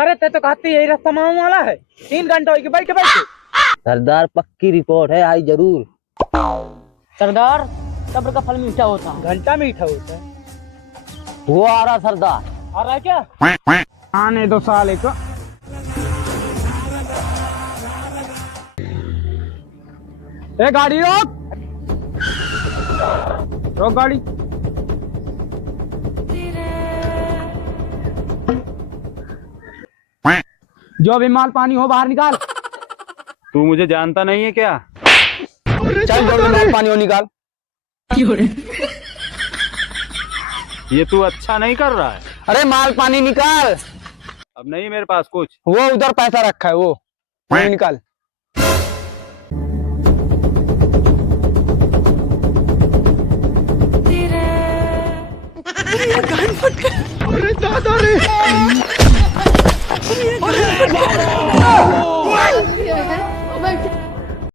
करे ते तो कहती यही रास्ता मांग वाला है, 3 घंटा हो गए बैठे बैठे। सरदार पक्की रिपोर्ट है, आई जरूर। सरदार सब्र का फल मीठा होता है। घंटा मीठा होता है। वो आ रहा सरदार। आ रहा है क्या? आने दो साले को। ए गाड़ी रोक, रोक गाड़ी। जो भी माल पानी हो बाहर निकाल। तू मुझे जानता नहीं है क्या? चल जो भी माल पानी हो निकाल। ये तू अच्छा नहीं कर रहा है। अरे माल पानी निकाल। अब नहीं मेरे पास कुछ। वो उधर पैसा रखा है, वो निकाल। अरे दादा रे।